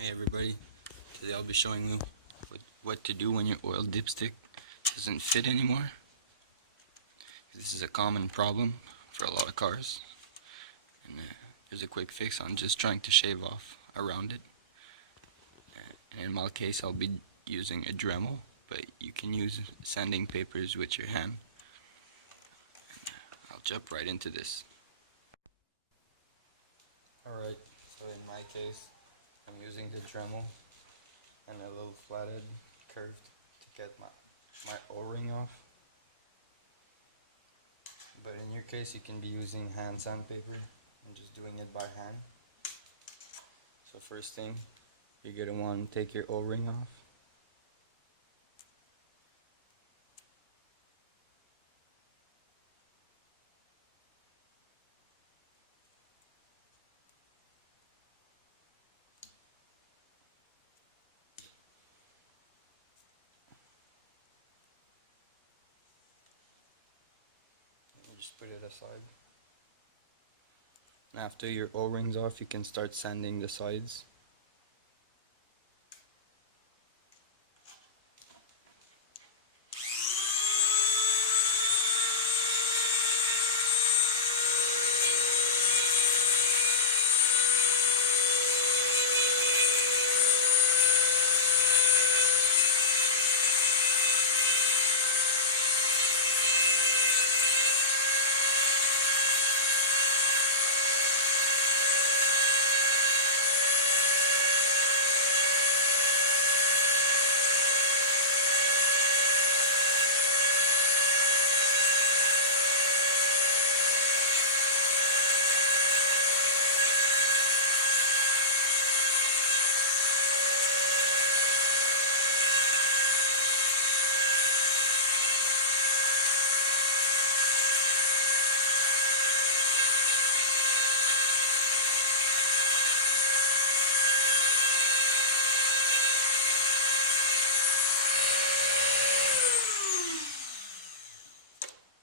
Hey everybody, today I'll be showing you what to do when your oil dipstick doesn't fit anymore. This is a common problem for a lot of cars, and there's a quick fix on just trying to shave off around it. And in my case I'll be using a Dremel, but you can use sanding papers with your hand. I'll jump right into this. Alright, so in my case I'm using the Dremel and a little flathead curve to get my O-ring off. But in your case you can be using hand sandpaper and just doing it by hand. So first thing, you're going to want to take your O-ring off. Just put it aside. And after your O-rings off, you can start sanding the sides.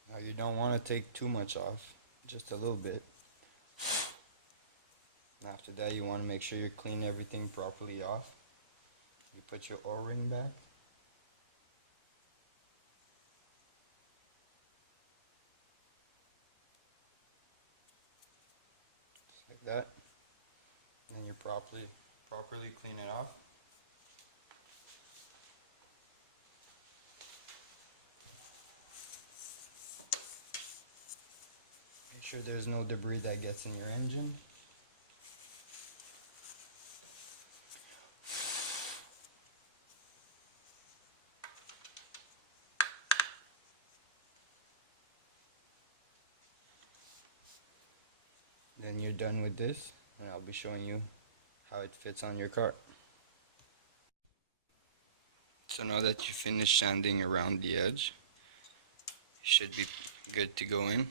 Now you don't want to take too much off, just a little bit. And after that you want to make sure you clean everything properly off. You put your O-ring back. Just like that. And then you properly clean it off. Make sure there's no debris that gets in your engine. Then you're done with this, and I'll be showing you how it fits on your car. So now that you finished sanding around the edge, you should be good to go in.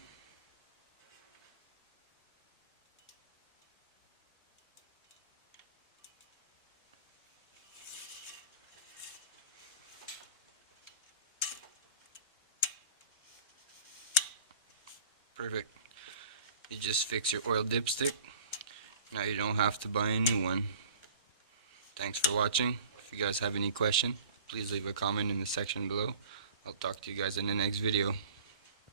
Perfect. You just fix your oil dipstick. Now you don't have to buy a new one. Thanks for watching. If you guys have any question, please leave a comment in the section below. I'll talk to you guys in the next video.